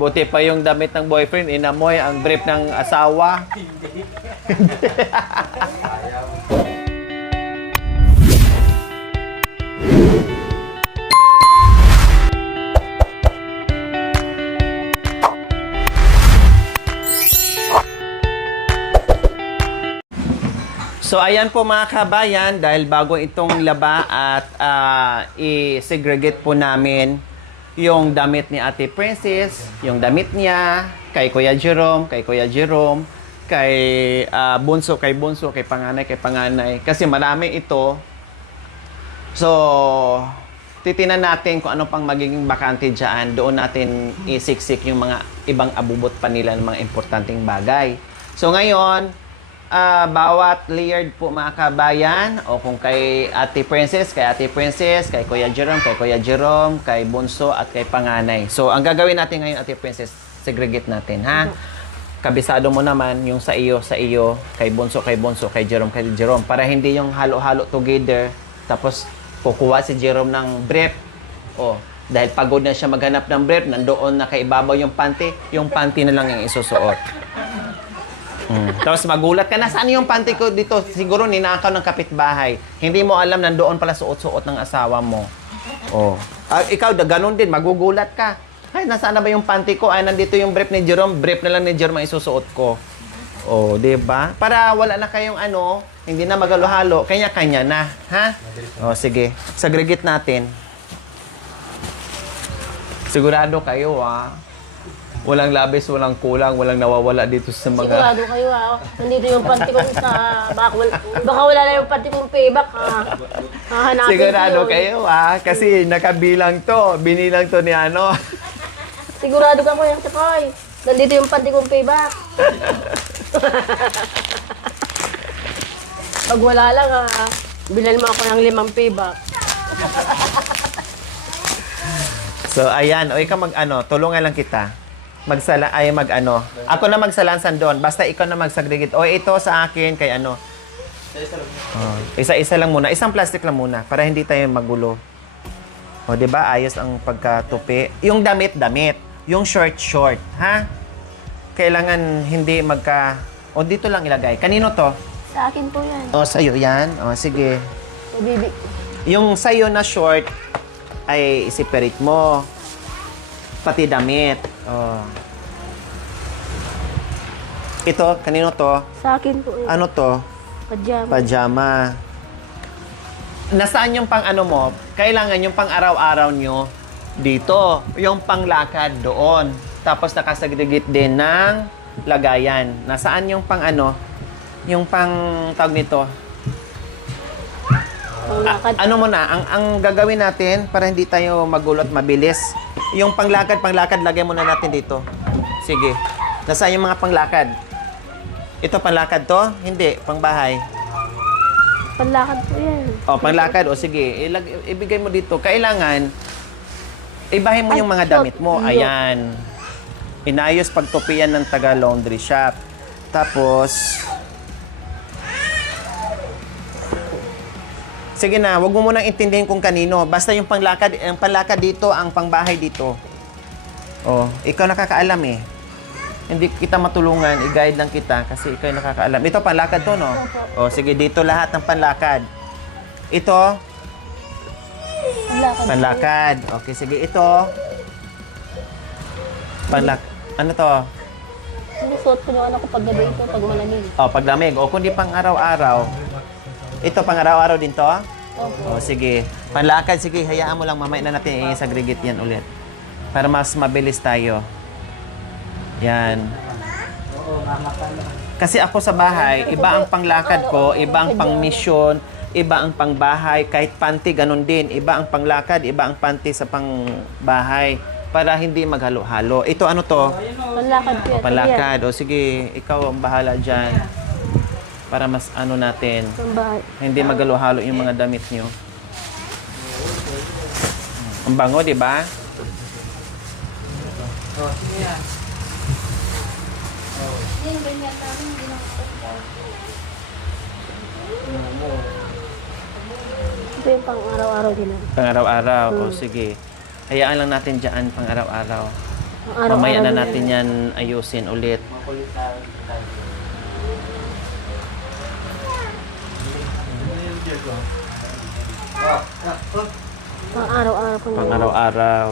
Buti pa yung damit ng boyfriend, inamoy ang brief ng asawa. So ayan po mga kabayan, dahil bago itong laba at i-segregate po namin yung damit ni Ate Princess, yung damit niya, kay Kuya Jerome, kay Bunso, kay Panganay. Kasi marami ito. So, titinan natin kung ano pang magiging bakante dyan. Doon natin isiksik yung mga ibang abubot pa nila ng mga importanteng bagay. So ngayon, bawat layered po mga kabayan, o kung kay Ate Princess, kay Kuya Jerome, kay Bunso, at kay Panganay. So, ang gagawin natin ngayon, Ate Princess, segregate natin, ha? Kabisado mo naman yung sa iyo, kay Bunso, kay Jerome, para hindi yung halo-halo together, tapos kukuha si Jerome ng brief. O, dahil pagod na siya maghanap ng brief, nandoon na kaibabaw yung panty na lang yung isusuot. Tapos magulat ka na, saan yung panty ko dito? Siguro ninakaw ng kapitbahay. Hindi mo alam, nandoon pala suot-suot ng asawa mo. Oh. Ikaw, ganun din, magugulat ka. Ay, nasaan na ba yung panty ko? Ay, nandito yung brief ni Jerome. Brief na lang ni Jerome ang isusuot ko. Oh, di ba? Para wala na kayong hindi na magalo-halo. Kanya-kanya na, ha? Oh, sige. Segregate natin. Sigurado kayo, walang labis, walang kulang, walang nawawala dito sa mga... Sigurado kayo nandito yung panty ko sa baka wala na yung panty kong payback hahanapin Sigurado kayo kasi nakabilang to, binilang to ni Sigurado ka ko yung sakay. Nandito yung panty kong payback. Pag wala lang bilan mo ako ng 5 payback. So ayan, ikaw tulungan lang kita. Ako na magsalansan doon. Basta ikaw na magsagregate. O ito sa akin kay isa-isa lang muna. Isang plastic lang muna para hindi tayo magulo. O, di ba? Ayos ang pagkatupi. Yung damit. Yung short, ha? Kailangan hindi O, dito lang ilagay. Kanino to? Sa akin po yan. O, sa'yo yan. O, sige. Bibi. Yung sa'yo na short ay i-separate mo. Pati damit. Oh. Ito, kanino to? Sa akin po yan. Ano to? Pajama. Nasaan yung pang mo? Kailangan yung pang araw-araw nyo dito. Yung panglakad doon. Tapos nakasagregate din ng lagayan. Nasaan yung pang Yung pang tawag nito? Ano mo na, ang gagawin natin para hindi tayo magulo at mabilis. Yung panglakad, lagay muna natin dito. Sige. Nasaan yung mga panglakad? Ito panglakad to? Hindi, pangbahay. Panlakad po yan. O, panglakad. O, sige. Ibigay mo dito. Kailangan, ibahin mo yung mga damit mo. Ayan. Inayos pagtupian ng taga-laundry shop. Tapos, sige na, wag mo munang intindihin kung kanino. Basta yung panglakad dito, ang pangbahay dito. Oh, ikaw nakakaalam eh. Hindi kita matulungan, i-guide lang kita kasi ikaw yung nakakaalam. Ito, panlakad to, no? Oh, sige, dito lahat ng panlakad. Ito? Panlakad. Okay, sige, ito. Ano to? Sinusuot ko yung anak ko pag gabi ito, pag malamig. Oh, paglamig. O, kundi pang araw-araw. Ito, pang araw-araw din to? Opo. O, sige. Panlakad, sige. Hayaan mo lang. Mamaya na natin i-segregate yan ulit. Para mas mabilis tayo. Yan. Kasi ako sa bahay, iba ang panglakad ko, iba ang pang-mission, iba ang pangbahay. Kahit panty, ganun din. Iba ang panglakad, iba ang panty sa pangbahay. Para hindi maghalo-halo. Ito, ano to? Panlakad po yan. Panlakad. O, sige. Ikaw ang bahala dyan. Para mas natin. Hindi magalo-halo yung mga damit nyo. Ang bango, di ba? Ito yung pang araw-araw din. Pang araw-araw. O sige. Hayaan lang natin dyan pang araw-araw. Araw-araw Mamaya na din natin yan ayusin ulit. Pang araw-araw po Pang niya. araw-araw.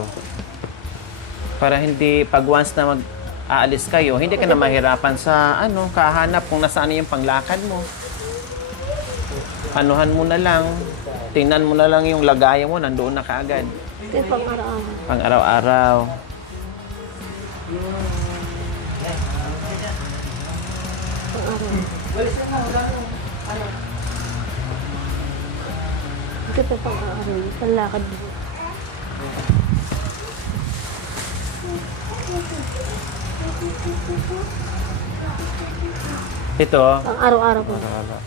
Para hindi, pag once na aalis kayo, hindi ka na mahirapan sa kahanap kung nasaan yung panglakad mo. Anuhan mo na lang. Tingnan mo na lang yung lagayan mo, nandoon na kaagad. Ito yung pang araw-araw. Pang araw-araw. Pang araw. Ito po pang araw. Panlakad. Ito, Pang araw-araw po. araw-araw.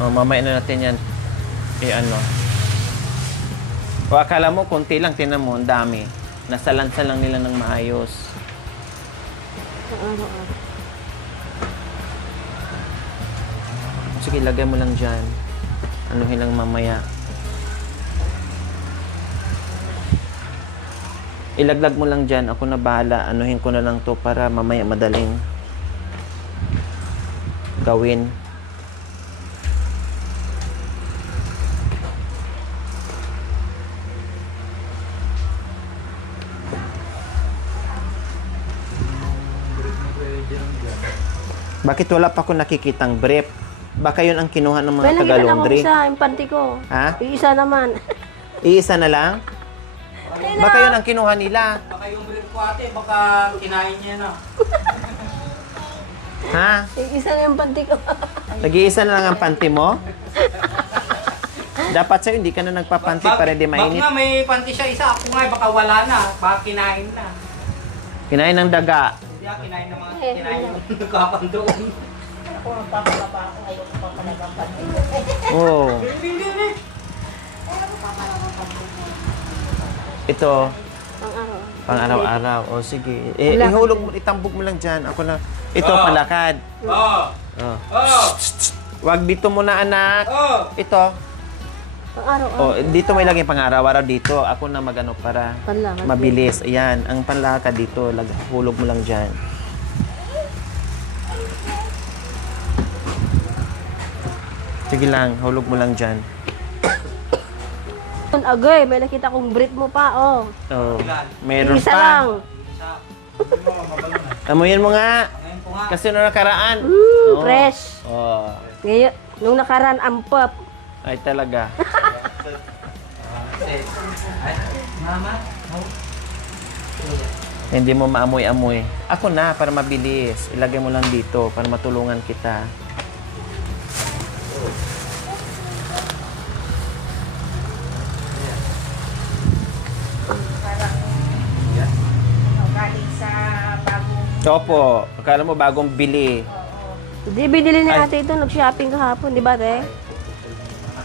Oh, mamaya na natin yan. O akala mo, konti lang, tinan mo, ang dami. Nasalansan lang nila ng maayos. Pang araw-araw. Sige, lagay mo lang dyan. Anuhin lang mamaya. Ilaglag mo lang dyan. Ako na bahala. Anuhin ko na lang to para mamaya madaling gawin. Bakit wala pa ako nakikitang brief? Baka yun ang kinuha ng mga May nakita lang ako taga-laundry. isa, yung panty ko. Ha? Yung isa naman. Iisa na lang? Baka yun ang kinuha nila. Baka yung brief ko ate, baka kinain niya na. Ha? Yung isa na yung panty ko. Nag-iisa na lang ang panty mo? Dapat sa'yo, hindi ka na nagpapanty para di Baka mainit. nga may panty siya isa, ako nga baka wala na, baka kinain na. Kinain ng daga. Hindi kinain ng mga kinain yung nagkapan doon. Oo. Ito, Pang araw. pang araw-araw. O sige. Palakad Ihulog mo, itambok mo lang dyan. Ako na. Ito, palakad. Oo! Oh. Oo! Wag dito muna, anak. Oo! Ito. Pang araw-araw. Dito may lagay pang araw-araw dito. Ako na magano para Panlakad. mabilis. Ayan, ang panlakad dito. Hulog mo lang dyan. Sige lang, hulog mo lang dyan. Agay, may nakita kong brief mo pa, oh. Oh, meron Isa pa. lang. Amuyin mo nga. Ngayon ko nga. Kasi nung nakaraan. Fresh. Oh. Ngayon, nung nakaraan, ampap. Ay talaga. Ay, mama, Hindi mo maamoy-amoy. Ako na, para mabilis. Ilagay mo lang dito para matulungan kita. Galing sa bagong Opo, akala mo bagong bili. Hindi, binili ni ate ito. Nag-shopping kahapon, di ba, te?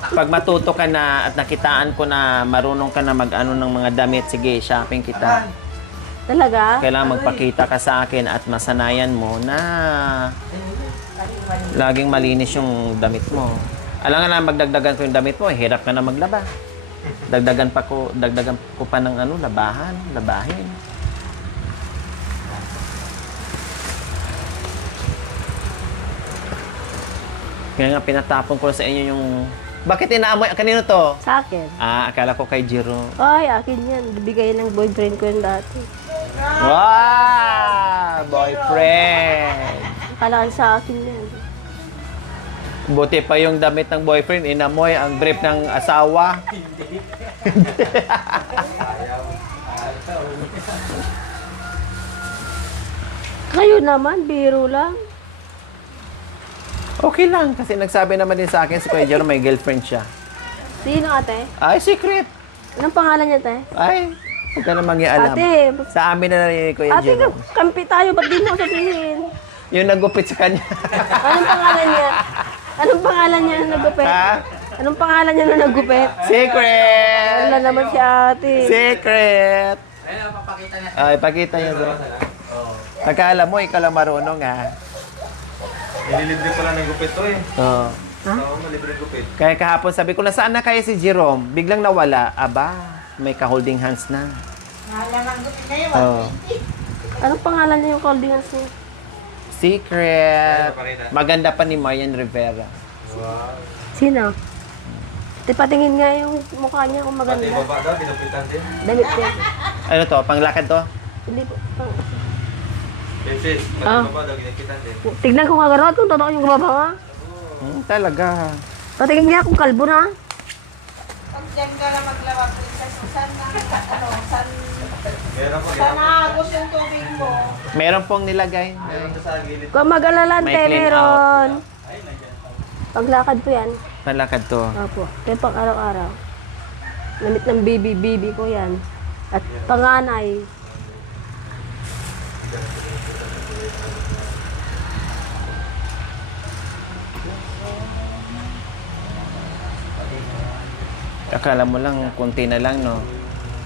Pag matuto ka na at nakitaan ko na marunong ka na mag-ano ng mga damit, sige, shopping kita. Talaga? Kailangan magpakita ka sa akin at masanayan mo na laging malinis yung damit mo. Alam nga na, magdagdagan ko yung damit mo, hirap ka na maglaba. Dagdagan ko pa ng labahin. Kaya nga pinatapon ko sa inyo yung... Bakit inaamoy? Kanino to? Sa akin. Akala ko kay Jiro. Ay, akin yan. Bigay ng boyfriend ko yung dati. Wow! Boyfriend! Akala ko sa akin yan. Buti pa yung damit ng boyfriend, inamoy ang brief ng asawa. Kayo naman, biro lang. Okay lang, kasi nagsabi naman din sa akin si Kuya Jero may girlfriend siya. Sino, ate? Ay, secret! Anong pangalan niya, te? Ay, huwag ka namang ialam. Ate, Sa amin na narinig Kuya ate, Jero. kampi tayo. Ba't di mo sabihin? Yung nagupit sa kanya. Anong pangalan niya? Anong pangalan niya na nagupit? Ha? Anong pangalan niya na nagupit? Secret! Wala naman si ate. Secret! ayun, papakita niya. Ay, pakita niya doon. Pagka alam mo, ikaw lang marunong ha. Nililibre pala ng gupit to eh. Oo. Oo, malibre ng gupit. Kaya kahapon sabi ko, nasaan na kaya si Jerome? Biglang nawala. Aba, may ka-holding hands na. mahal ng gupit na yun. Oo. Anong pangalan niya yung Coldingans niya? Secret. Pakita. Maganda pa ni Marian Rivera. Wow. Sino? Di patingin nga yung mukha niya kung Pati maganda. baba daw, ginupitan din. Damit niya. Ano to? Panglakad to? Hindi po. Princess, pati Ah. baba daw, ginupitan din. Tignan ko nga gano'n kung totoo yung gumaba nga. Talaga. Patingin niya kung kalbo na. Pag dyan ka na maglaba, princess, saan na, saan Meron po, saan naagos yung tubig mo? Meron pong nilagay. Meron to sa gilid. Kung mag-alala, May te, clean meron. Paglakad po yan. Panglakad to. Opo. Kaya pang araw-araw. Namit ng bibi ko yan. At panganay. Akala mo lang, kunti na lang, no?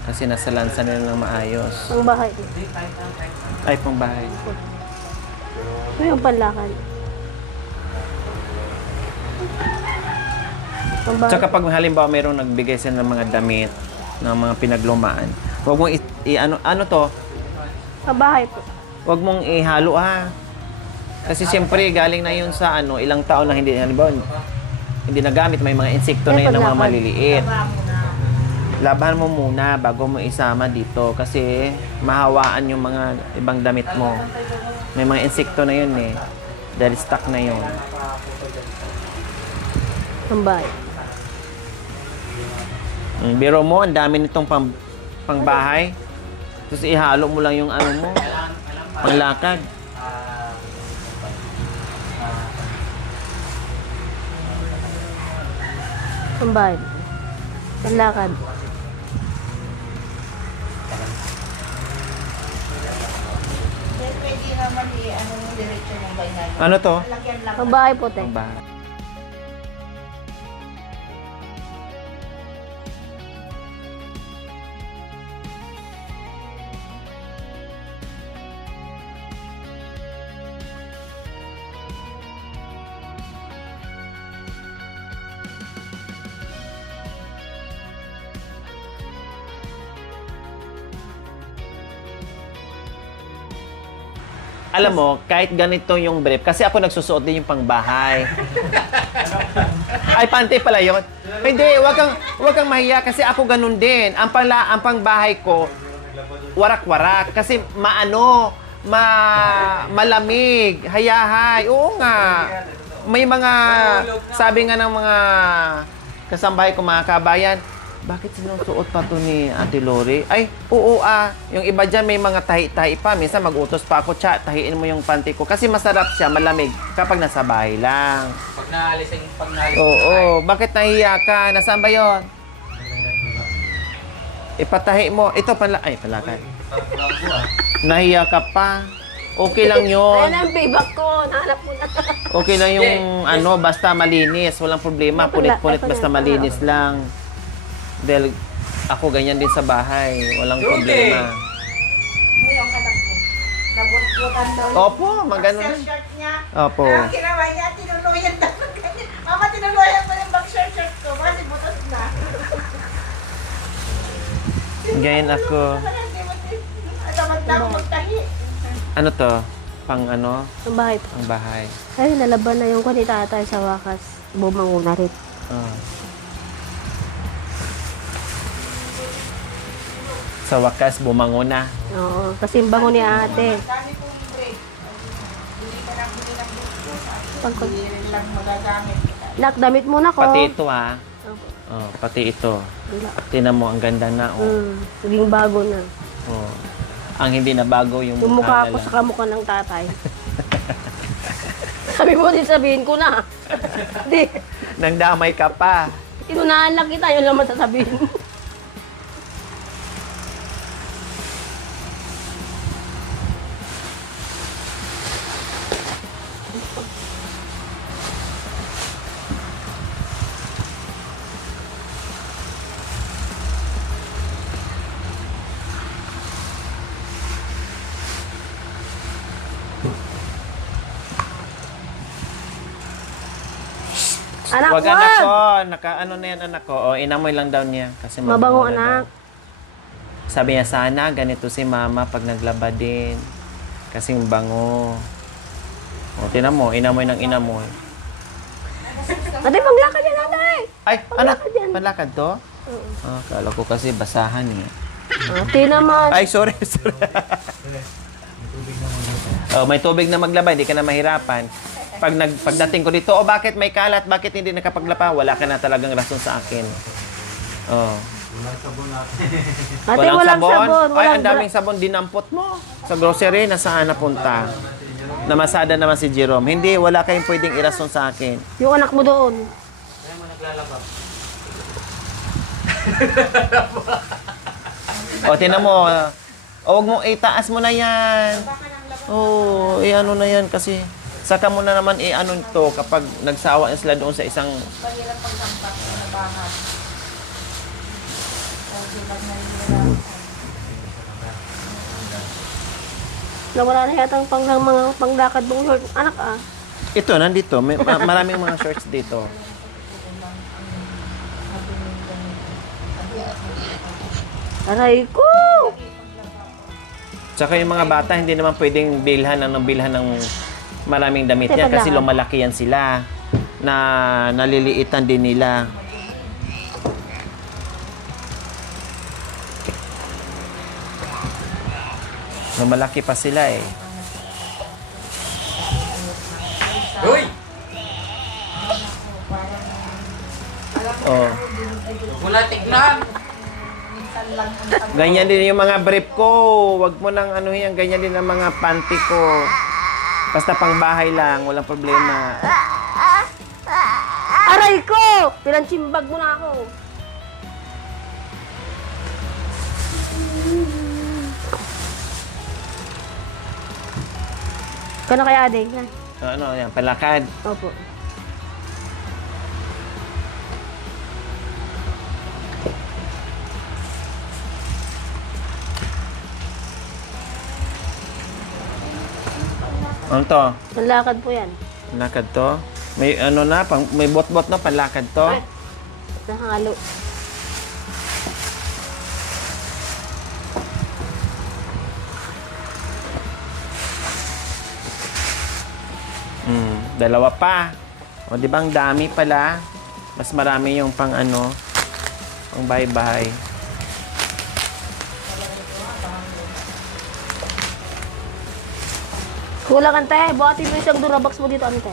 Kasi nasa lansa nila ng maayos. Ang bahay. Ay, pang bahay. Ito yung panlakad. Ang bahay. Tsaka pag halimbawa mayroong nagbigay sila ng mga damit, ng mga pinaglumaan, huwag mong ano to, Ang bahay po. huwag mong ihalo ha. Kasi siyempre galing na yun sa ilang taon na hindi, halimbawa, hindi nagamit, may mga insekto na yun ng mga maliliit. Labahan mo muna bago mo isama dito kasi mahawaan yung mga ibang damit mo. May mga insekto na yun eh. Dahil stuck na yun. Ang bahay. Biro mo, ang dami nitong pangbahay. Tapos ihalo mo lang yung mo, panglakad. Ang bahay. Panlakad. Pwede naman ano yung diretsyo ng bayan. Ano to? Lagyan lang. Ang bahay po, te. Pangbahay. Alam mo, kahit ganito yung brief, kasi ako nagsusuot din yung pangbahay. Ay, panty pala yun. Hindi, wag kang mahiya kasi ako ganun din. Ang pangbahay ko, warak-warak. Kasi malamig, hayahay. Oo nga. May mga, sabi nga ng mga kasambahay ko, mga kabayan, bakit sinusuot pa to ni Ate Lori? Ay, oo yung iba dyan may mga tahi-tahi pa. Minsan mag-utos pa ako, tahiin mo yung panty ko. Kasi masarap siya, malamig, kapag nasa bahay lang. Pag naalis. Oo, bakit nahiya ka? Nasaan ba yun? Ipatahi mo. Ito, palakad. Nahiya ka pa. Okay lang yun. Ayan ang payback ko. Nahanap mo na. Okay lang yung basta malinis. Walang problema. Punit-punit, basta malinis lang. Dahil ako ganyan din sa bahay. Walang problema. Yung anak mo. Nabot-botan daw yung Opo, magano boxer na. shirt niya. Opo. Ang ginawa niya, tinuluyan daw. Mama, tinuluyan mo yung boxer shirt ko kasi butas na. Ganyan ako. Tamad na ako magtahi. Ano to? Pang Ang bahay po. Ang bahay. Ay, nalaban na yung kanita tatay sa wakas. Bumanguna rin. Ah. Sa wakas, bumango na. Oo, kasi yung bango ni ate. Dami pong break. Bili ka ng bili ng book. Pag- Hindi rin lang magagamit. Nak, damit mo na ko. Pati ito Opo. Oh, pati ito. Wala. Tinan mo, ang ganda na. Naging bago na. Oh. Ang hindi na bago yung Yung mukha mukha ko na sa lang. kamukha ng tatay. Sabi mo din sabihin ko na. Di, Nang damay ka pa. inunahan lang kita, yun lang masasabihin mo. Anak, Wag anak wag! ko. Naka na yan anak ko. O, inamoy lang daw niya. Kasi Mabango, na anak. daw. Sabi niya, sana ganito si mama pag naglaba din. Kasing bango. O, tinan mo, inamoy ng inamoy. Ate, panglakad yan, ate! Ay, Panlakad yan. Panlakad to? Oo. Ah, kala ko kasi basahan eh. Ate naman. Ay, sorry. Oh, may tubig na maglaba, hindi ka na mahirapan. Pagdating ko dito, bakit may kalat? Bakit hindi nakapaglaba? Wala ka na talagang rason sa akin. Oh. Ate, walang sabon. Ay, ang daming sabon. Dinampot mo. Sa grocery, nasaan napunta? Namasada naman si Jerome. Hindi, wala kayong pwedeng irason sa akin. Yung anak mo doon. Kaya mo naglalaba. O, tinan mo. O, wag mo, itaas mo na yan. Oo, ano na yan kasi. Saka mo na naman ano to kapag nagsawa na sila doon sa isang... Pahirap pagtampak sa nabahan. Kasi pag nahihirapan. Nawala na yata ang mga panglakad mong short. Anak ah. Ito, nandito. May, maraming mga shorts dito. Aray ko! Tsaka yung mga bata, hindi naman pwedeng bilhan ng maraming damit yan kasi lumalaki yan sila na naliliitan din nila. Lumalaki pa sila eh. Uy! Oh. Wala tignan! Ganyan din yung mga brief ko. Wag mo nang ano yan. Ganyan din ang mga panty ko. Basta pang bahay lang. Walang problema. Aray ko! Pinanchimbag mo na ako. Kano kaya, Ade? Yan. Ano yan? Palakad. Opo. Ano to? Nanlakad po yan. Palakad to? May ano na? May bot-bot na palakad to? Nahalo. Dalawa pa. O di ba ang dami pala? Mas marami yung pang ano, pang bahay-bahay. Kulang ang tayo. Buhatin mo isang Durabox mo dito, ante.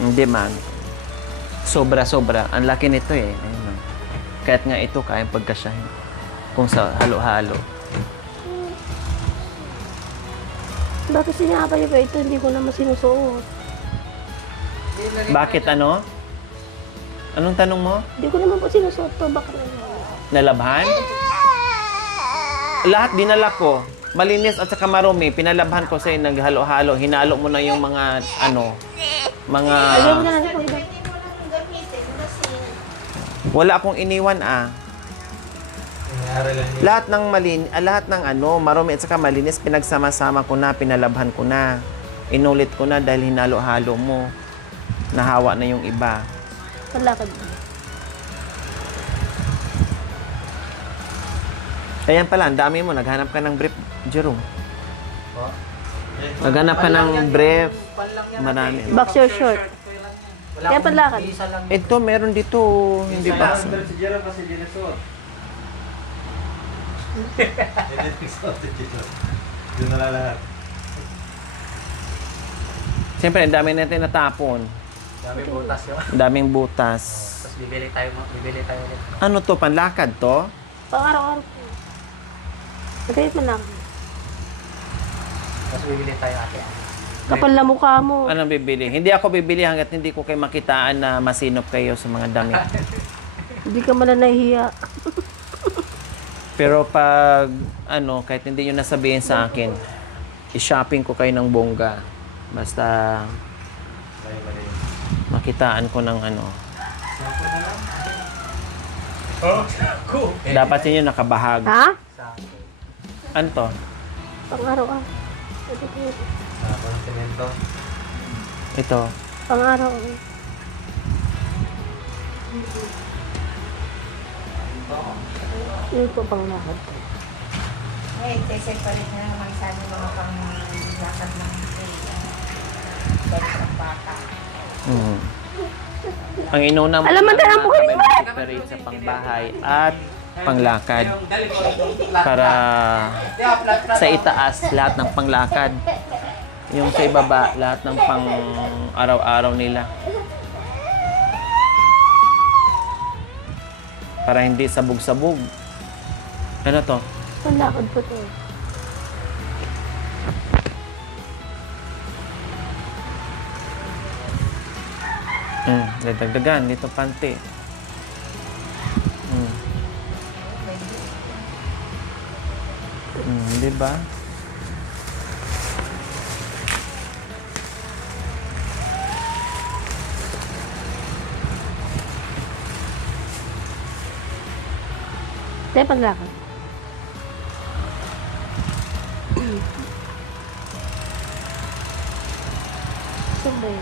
Hindi man. Sobra-sobra. Ang laki nito eh. Ayun, oh. Kahit nga ito, kayang pagkasyahin. Kung sa halo-halo. Bakit sinapa niyo pa ito? Hindi ko naman sinusuot. Bakit ano? Anong tanong mo? Hindi ko naman po sinusuot to. Bakit Nalabhan? Lahat dinala ko. Malinis at saka marumi. Pinalabhan ko sa'yo, naghalo-halo. Hinalo mo na yung mga, ano, mga... Lagyan mo na lang po iba. Pwede mo lang gamitin kasi Wala akong iniwan ah. Lahat ng lahat ng ano, marumi at saka malinis, pinagsama-sama ko na, pinalabhan ko na. Inulit ko na dahil hinalo-halo mo. Nahawa na yung iba. Panlakad. Ayan pala, ang dami mo. Naghanap ka ng brief, Jerome. Naghanap ka ng brief. Marami. Boxer short. Wala Kaya akong panlakad. isa lang. Ito, meron dito. Hindi pa. Si Jerome kasi dinasuot. Hindi nagsuot si Jerome. Yun na lahat. Siyempre, ang dami natin natapon. Dami butas yun. Ang daming butas. Tapos bibili tayo ulit. Ano to? Panlakad to? Pang-araw-araw po. Magkait man lang. Tapos bibili tayo ate. Kapal na mukha mo. Anong bibili? Hindi ako bibili hanggat hindi ko kayo makitaan na masinop kayo sa mga damit. Hindi ka man na nahihiya. Pero pag, ano, kahit hindi nyo nasabihin sa akin, i-shopping ko kayo ng bongga. Basta, makitaan ko ng ano. Dapat yun yung nakabahag. Ha? Ano to? Pang-araw-araw. Ito po. Parang semento. Ito. Pang-araw. Yun po panglakad. Eh, separate na naman sa amin mga pang-lakad ng dahil ang bata. Ang inuna mo Alam mo, tayo po kayo. separate sa pangbahay at panglakad Yung dali ko yung para sa itaas lahat ng panglakad. Yung sa ibaba lahat ng pang araw-araw nila. Para hindi sabog-sabog. Ano to? Malakad po to. Dagdagan dito panty. Di ba? Tayo paglakad. Sabay.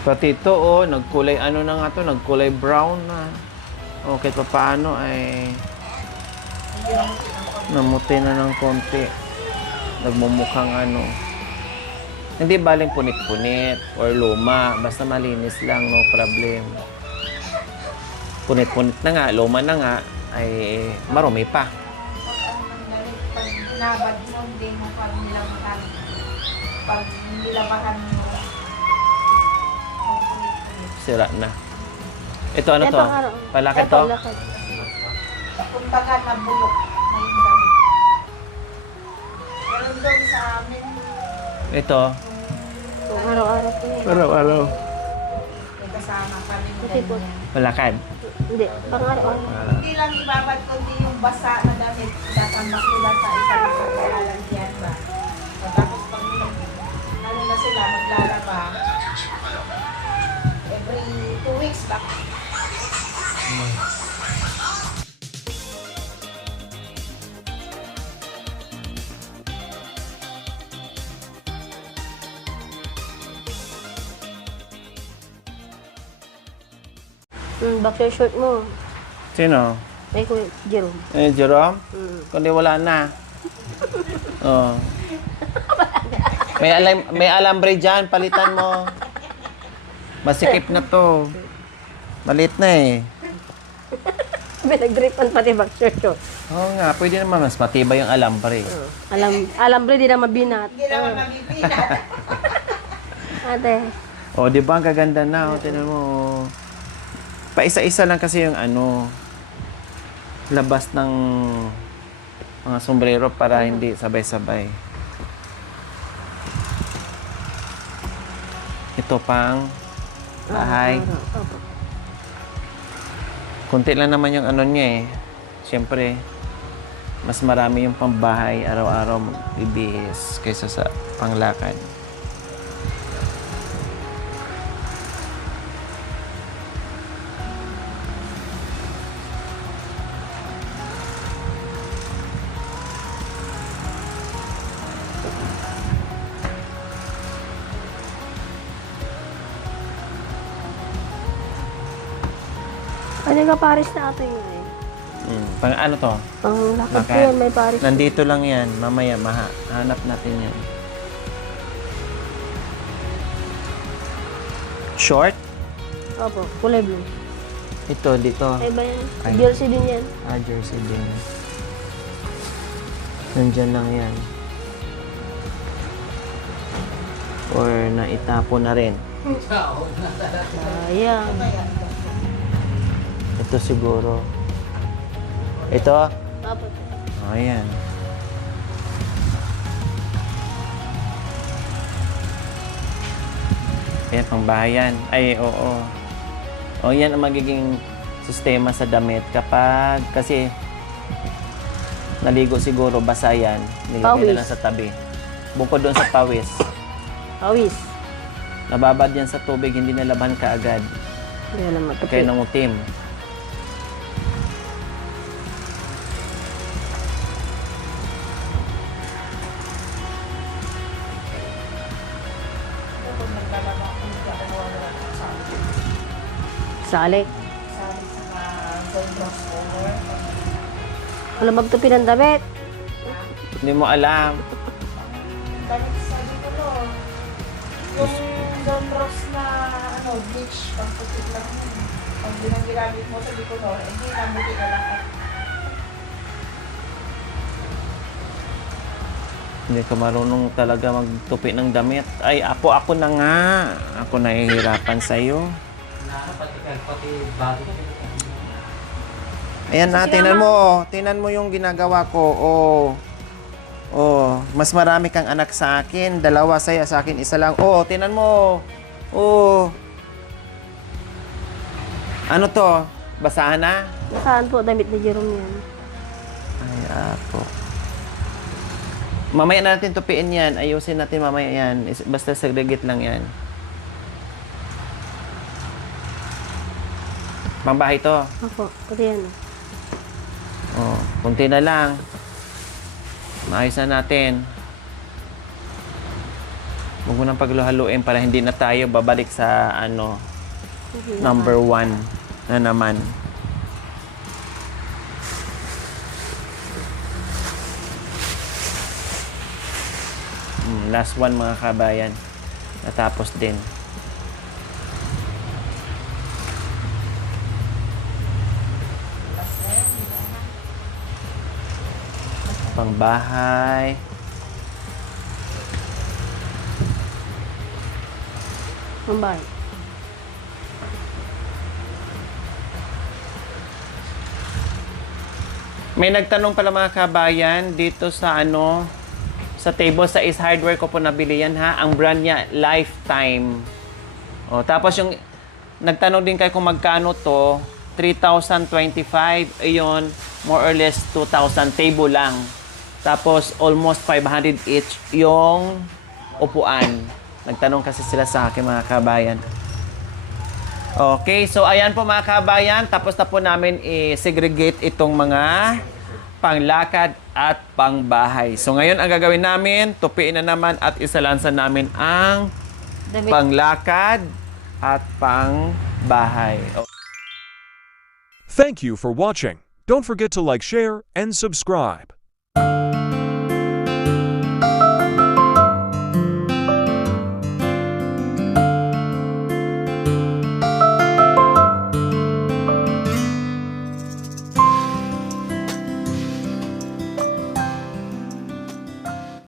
Pati ito, nagkulay ano na nga to, nagkulay brown na. Kahit pa paano ay namuti na ng konti. Nagmumukhang ano. Hindi baling punit-punit or luma. Basta malinis lang, no problem. Punit-punit na nga, luma na nga, ay marumi pa. Pag nabad mo, hindi mo pag nilabahan. Pag nilabahan mo, Sira na. Ito ano Tayo to? pang-araw. Palaki Tayo to? paglakad. kumbaga nabulok na yung damit. Meron doon sa amin, Ito? Kung araw-araw po yun. Araw-araw. may kasama kami Kasi po, ganyan. Malakad. hindi, pang araw-araw. Hindi lang ibabad kundi yung basa na damit, tatambak nila sa isang lalagyan ba. So, tapos pag ano na sila, maglalaba, every 2 weeks back. Boxer short mo. Sino? Ay, Kuya Jerome. Jerome? Kundi wala na. Oh. May alambre dyan, palitan mo. Masikip na to. Malit na eh. Pinag-gripan pati boxer short. Oo nga, pwede naman mas matibay yung alambre. Alambre, di na mabinat. Hindi naman mabibinat. Ate, Di ba ang kaganda na? Tingnan mo. Paisa-isa lang kasi yung ano, labas ng mga sombrero para hindi sabay-sabay. Ito pang bahay. opo. Kunti lang naman yung ano niya eh. Siyempre, mas marami yung pambahay araw-araw bibihis kaysa sa panglakad. Ano ka Paris na ate yun eh. Pang ano to? Pang lakad po Bakit? yan, may Paris. Nandito lang yan. Mamaya, hanap natin yan. Short? Opo, kulay blue. Ito, dito. Ay ba yan? Ay. Jersey din yan. Jersey din. Nandyan lang yan. Or naitapon na rin. Ayan. Ito siguro. Ito? Opo. Ayan. Ayan, pangbahayan. Ay, oo. Yan ang magiging sistema sa damit kapag, kasi naligo siguro, basa yan. Nilagay Pawis. na lang sa tabi. Bukod doon sa pawis. Pawis. Nababad yan sa tubig, hindi nalaban kaagad. Hindi alam matupi. Kaya nangutim. Kung naglalaba ako, naglalaba ako sa Salik. sabi sa mga gold cross over. Wala magtupi ng damit. Hindi mo alam. Damit sabi ko no. Yung Don Rose na bleach, pang putik lang yun. Pag ginamit mo, sabi ko no, hindi namuti na lahat. Hindi ka marunong talaga magtupi ng damit. Ay, ako na nga. Ako nahihirapan sa'yo. Pati bago. Ayan na, tinan mo yung ginagawa ko. Mas marami kang anak sa akin. 2 sa'yo, sa akin 1 lang. Tinan mo. Ano to? Basahan na? Saan po damit ni Jerome yan? Ay, ako. Mamaya na natin tupiin yan. Ayusin natin mamaya yan. Basta segregate lang yan. Pangbahay to. Opo, pati yan. Kunti na lang. Maayos na natin. Huwag mo nang pagluhaluin para hindi na tayo babalik sa number 1 na naman. Last one mga kabayan. Natapos din. Pangbahay. Mambay. May nagtanong pala mga kabayan dito sa sa table sa Ace Hardware ko po nabili yan ha. Ang brand niya Lifetime. Tapos yung nagtanong din kayo kung magkano to, 3,025. Ayun, more or less 2,000 table lang. Tapos almost 500 each yung upuan. Nagtanong kasi sila sa akin mga kabayan. Okay, so ayan po mga kabayan, tapos na po namin i-segregate itong mga panglakad at pangbahay. So ngayon ang gagawin namin, tupiin na naman at isalansan namin ang Damit. panglakad at pangbahay. Thank you for watching. Don't forget to like, share, and subscribe.